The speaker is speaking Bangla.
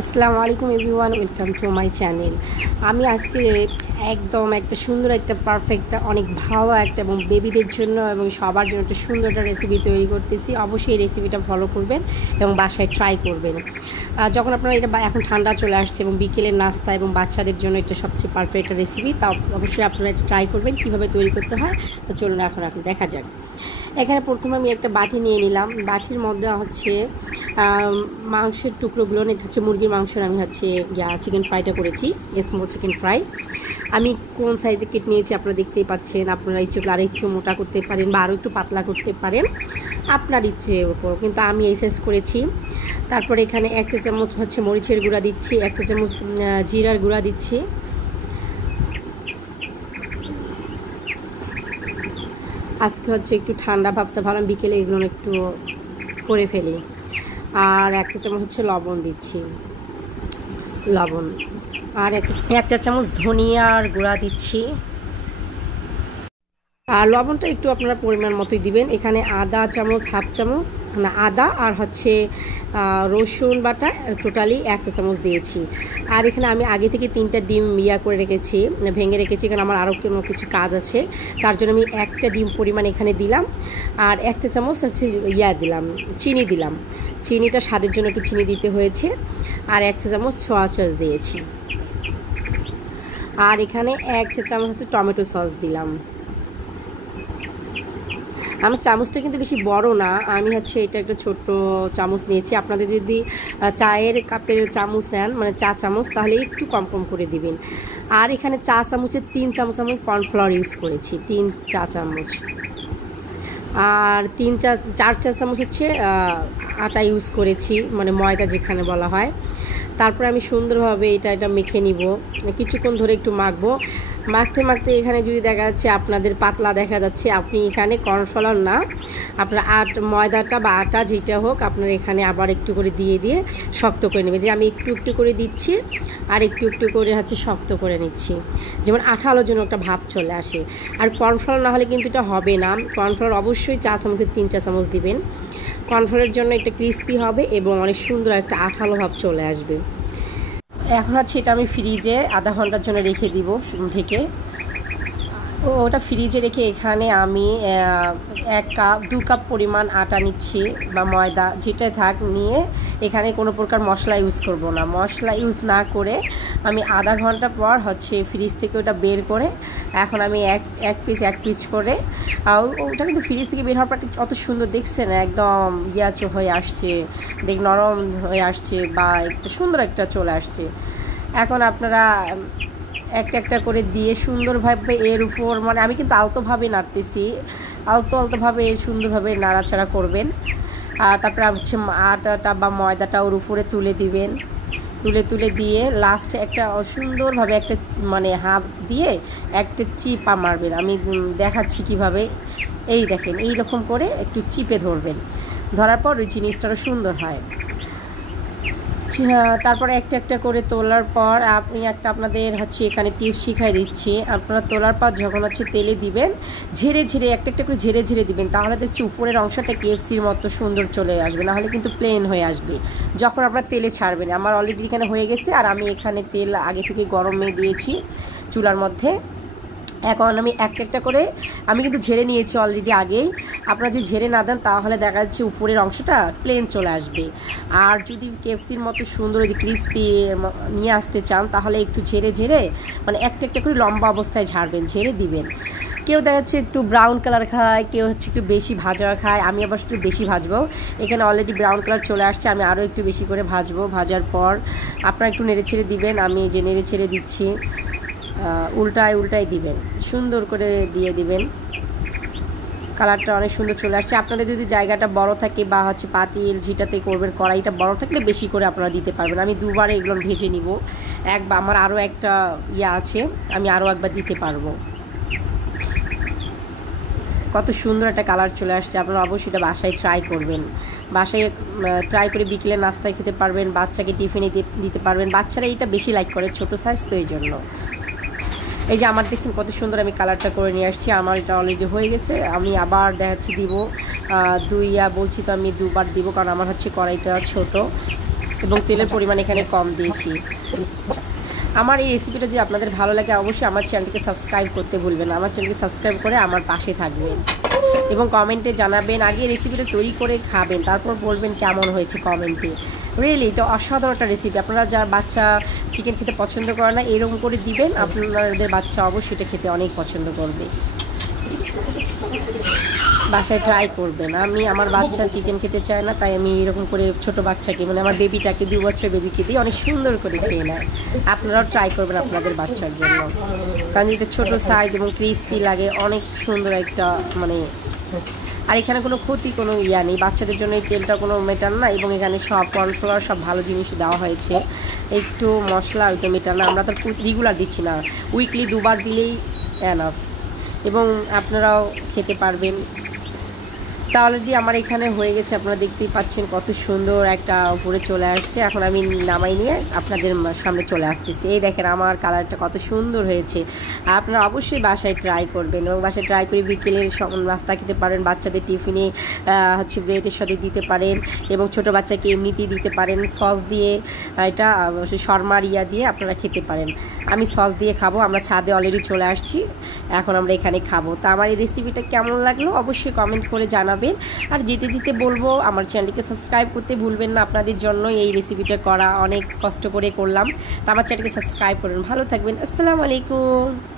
আসসালামু আলাইকুম everyone, welcome to my channel. আমি আজকে একদম একটা সুন্দর একটা পারফেক্ট অনেক ভালো একটা এবং বেবিদের জন্য এবং সবার জন্য একটা সুন্দর একটা রেসিপি তৈরি করতেছি। অবশ্যই এই রেসিপিটা ফলো করবেন এবং বাসায় ট্রাই করবেন। যখন আপনারা এটা এখন ঠান্ডা চলে আসছে এবং বিকেলের নাস্তা এবং বাচ্চাদের জন্য এটা সবচেয়ে পারফেক্ট একটা রেসিপি, তা অবশ্যই আপনারা এটা ট্রাই করবেন কীভাবে তৈরি করতে হয়। তো চলুন এখন দেখা যাক। এখানে প্রথমে আমি একটা বাটি নিয়ে নিলাম। বাটির মধ্যে হচ্ছে মাংসের টুকরোগুলো, এটা হচ্ছে মুরগির মাংসের, আমি হচ্ছে চিকেন ফ্রাইটা করেছি, স্মোক চিকেন ফ্রাই। আমি কোন সাইজে কেটে নিয়েছি আপনারা দেখতেই পাচ্ছেন। আপনারা ইচ্ছে করলে আরও একটু মোটা করতে পারেন বা আরও একটু পাতলা করতে পারেন, আপনার ইচ্ছের উপর, কিন্তু আমি এই সাইজ করেছি। তারপরে এখানে 1 চা চামচ হচ্ছে মরিচের গুঁড়া দিচ্ছি, 1 চা চামচ জিরার গুঁড়া দিচ্ছি। আজকে হচ্ছে একটু ঠান্ডা ভাবতে ভালো, বিকেলে এগুলো একটু করে ফেলি। আর 1 চা চামচ হচ্ছে লবণ দিচ্ছি, লবণ। আর 1 চা চামচ ধনিয়ার গুঁড়া দিচ্ছি। আর লবণটা একটু আপনারা পরিমাণ মতোই দিবেন। এখানে আদা চামচ, হাফ চামচ, মানে আদা আর হচ্ছে রসুন বাটা টোটালি 1 চা চামচ দিয়েছি। আর এখানে আমি আগে থেকে 3টা ডিম করে রেখেছি, ভেঙে রেখেছি, কারণ আমার আরও কিছু কাজ আছে। তার জন্য আমি 1টা ডিম পরিমাণ এখানে দিলাম। আর 1 চা চামচ হচ্ছে দিলাম, চিনি দিলাম। চিনিটা স্বাদের জন্য একটু চিনি দিতে হয়েছে। আর 1 চা চামচ সয়া সস দিয়েছি। আর এখানে 1 চা চামচ হচ্ছে টমেটো সস দিলাম। আমার চামচটা কিন্তু বেশি বড় না, আমি হচ্ছে এটা একটা ছোট্ট চামচ নিয়েছি। আপনাদের যদি চায়ের কাপের চামচ নেন, মানে চা চামচ, তাহলে একটু কম কম করে দিবেন। আর এখানে চা চামচের 3 চামচ আমি কর্নফ্লাওয়ার ইউজ করেছি, 3 চা চামচ। আর 4 চা চামচ হচ্ছে আটা ইউজ করেছি, মানে ময়দা যেখানে বলা হয়। তারপর আমি সুন্দরভাবে এটা মেখে নিব, কিছুক্ষণ ধরে একটু মাখবো। মাখতে এখানে যদি দেখা যাচ্ছে আপনাদের পাতলা দেখা যাচ্ছে, আপনি এখানে কর্নফ্লাওয়ার না, আপনার ময়দাটা বা আটা যেটা হোক, আপনার এখানে আবার একটু করে দিয়ে শক্ত করে নেবে। যে আমি একটু করে দিচ্ছি আর একটু করে হচ্ছে শক্ত করে নিচ্ছি, যেমন আঠালোর জন্য একটা ভাব চলে আসে। আর কর্নফ্লাওয়ার না হলে কিন্তু এটা হবে না। কর্নফ্লাওয়ার অবশ্যই চা চামচের 3 চা চামচ দিবেন। কর্নফ্লাওয়ারের জন্য এটা ক্রিস্পি হবে এবং অনেক সুন্দর একটা আঠালো ভাব চলে আসবে। এখন হচ্ছে এটা আমি ফ্রিজে আধা ঘন্টার জন্য রেখে দিব ঢেকে। ওটা ফ্রিজে রেখে এখানে আমি 2 কাপ পরিমাণ আটা নিচ্ছি বা ময়দা যেটাই থাক, নিয়ে এখানে কোনো প্রকার মশলা ইউজ করব না। মশলা ইউজ না করে আমি আধা ঘন্টা পর হচ্ছে ফ্রিজ থেকে ওটা বের করে এখন আমি এক পিস করে, ওটা কিন্তু ফ্রিজ থেকে বের হওয়ার পর কত সুন্দর দেখছেন, একদম হয়ে আসছে, নরম হয়ে আসছে বা একটা সুন্দর একটা চলে আসছে। এখন আপনারা একটা করে দিয়ে সুন্দরভাবে এর উপর, মানে আমি কিন্তু আলতোভাবে নাড়তেছি, আলতোভাবে সুন্দরভাবে নাড়াচাড়া করবেন। তারপরে হচ্ছে আটাটা বা ময়দাটা ওর উপরে তুলে দিবেন, তুলে দিয়ে লাস্টে একটা সুন্দরভাবে একটা মানে হাত দিয়ে একটা চিপা মারবেন। আমি দেখাচ্ছি কিভাবে। এই দেখেন, এই রকম করে একটু চিপে ধরবেন, ধরার পর ওই জিনিসটারও সুন্দর হয়। তারপরে একটা করে তোলার পর আপনি আপনাদের হচ্ছে এখানে টিপস শিখাই দিচ্ছি। আপনারা তোলার পর যখন হচ্ছে তেলে দিবেন, ঝেড়ে একটা করে ঝেড়ে দিবেন, তাহলে দেখছি উপরের অংশটা কেএফসির মতো সুন্দর চলে আসবে, নাহলে কিন্তু প্লেন হয়ে আসবে যখন আপনারা তেলে ছাড়বেন। আমার অলরেডি এখানে হয়ে গেছে, আর আমি এখানে তেল আগে থেকে গরমে দিয়েছি চুলার মধ্যে। এখন আমি একটা করে আমি কিন্তু ঝেড়ে নিয়েছি অলরেডি আগেই। আপনারা যদি ঝেড়ে না দেন তাহলে দেখা যাচ্ছে উপরের অংশটা প্লেন চলে আসবে। আর যদি কেএফসির মতো সুন্দর যে ক্রিস্পি নিয়ে আসতে চান, তাহলে একটু ঝেড়ে মানে একটা করে লম্বা অবস্থায় ঝাড়বেন, ঝেড়ে দিবেন। কেউ দেখা যাচ্ছে একটু ব্রাউন কালার খায়, কেউ হচ্ছে একটু বেশি ভাজা খায়, আমি আবার একটু বেশি ভাজবো। এখানে অলরেডি ব্রাউন কালার চলে আসছে, আমি আরও একটু বেশি করে ভাজবো। ভাজার পর আপনারা একটু নেড়ে দিবেন, আমি যে নেড়ে দিচ্ছি, উল্টায় দিবেন, সুন্দর করে দিয়ে দিবেন। কালারটা অনেক সুন্দর চলে আসছে। আপনাদের যদি জায়গাটা বড় থাকে বা হচ্ছে পাতিল যেটাতে করবেন, কড়াইটা বড় থাকলে বেশি করে আপনারা দিতে পারবেন। আমি 2বারে এগুলো ভেজে নিব, আমার আরও একটা আছে, আমি আরও একবার দিতে পারবো। কত সুন্দর একটা কালার চলে আসছে। আপনারা অবশ্যই এটা বাসায় ট্রাই করবেন। বাসায় ট্রাই করে বিকেলে নাস্তায় খেতে পারবেন, বাচ্চাকে টিফিনে দিতে পারবেন। বাচ্চারা এইটা বেশি লাইক করে, ছোটো সাইজ, তো এই জন্য। এই যে আমার দেখছেন কত সুন্দর আমি কালারটা করে নিয়ে আসছি। আমার এটা অলরেডি হয়ে গেছে। আমি আবার দেখাচ্ছি দিব, বলছি তো আমি 2বার দিব, কারণ আমার হচ্ছে কড়াইটা ছোট। এবং তেলের পরিমাণ এখানে কম দিয়েছি। আমার এই রেসিপিটা যদি আপনাদের ভালো লাগে অবশ্যই আমার চ্যানেলটিকে সাবস্ক্রাইব করতে ভুলবেন না। আমার চ্যানেলকে সাবস্ক্রাইব করে আমার পাশে থাকবেন এবং কমেন্টে জানাবেন। আগে রেসিপিটা তৈরি করে খাবেন, তারপর বলবেন কেমন হয়েছে কমেন্টে। রিয়েলি এটা অসাধারণ একটা রেসিপি। আপনারা যারা বাচ্চা চিকেন খেতে পছন্দ করে না, এরকম করে দিবেন, আপনাদের বাচ্চা অবশ্যই এটা খেতে অনেক পছন্দ করবে। বাসায় ট্রাই করবেন। আমি আমার বাচ্চা চিকেন খেতে চায় না, তাই আমি এরকম করে ছোট বাচ্চাকে মানে আমার বেবিটাকে 2 বছর বেবিকে দিই, অনেক সুন্দর করে খেয়ে নেয়। আপনারাও ট্রাই করবেন আপনাদের বাচ্চার জন্য, কারণ এটা ছোটো সাইজ এবং ক্রিস্পি লাগে, অনেক সুন্দর একটা মানে। আর এখানে কোনো ক্ষতি কোনো ইয়া নেই, বাচ্চাদের জন্য এই তেলটা কোনো মেটান না। এবং এখানে সব কর্নফ্লাওয়ার সব ভালো জিনিস দেওয়া হয়েছে, একটু মশলা ওইটা মেটান না। আমরা তো রেগুলার দিচ্ছি না, উইকলি 2 বার দিলেই এনাফ। এবং আপনারাও খেতে পারবেন। তা অলরেডি আমার এখানে হয়ে গেছে, আপনারা দেখতেই পাচ্ছেন কত সুন্দর একটা উপরে চলে আসছে। এখন আমি নামাই নিয়ে আপনাদের সামনে চলে আসতেছি। এই দেখেন আমার কালারটা কত সুন্দর হয়েছে। আপনারা অবশ্যই বাসায় ট্রাই করবেন এবং বাসায় ট্রাই করে বিকেলের নাস্তা খেতে পারেন, বাচ্চাদের টিফিনে হচ্ছে ব্রেডের সাথে দিতে পারেন এবং ছোট বাচ্চাকে এমনিতেই দিতে পারেন। সস দিয়ে এটা শর্মার ইয়া দিয়ে আপনারা খেতে পারেন। আমি সস দিয়ে খাবো। আমরা ছাদে অলরেডি চলে আসছি, এখন আমরা এখানে খাবো। তা আমার এই রেসিপিটা কেমন লাগলো অবশ্যই কমেন্ট করে জানাবেন। আর যেতে যেতে বলবো আমার চ্যানেলকে সাবস্ক্রাইব করতে ভুলবেন না। আপনাদের জন্য এই রেসিপিটা করা, অনেক কষ্ট করে করলাম। তো আমার চ্যানেলকে সাবস্ক্রাইব করুন। ভালো থাকবেন। আসসালামু আলাইকুম।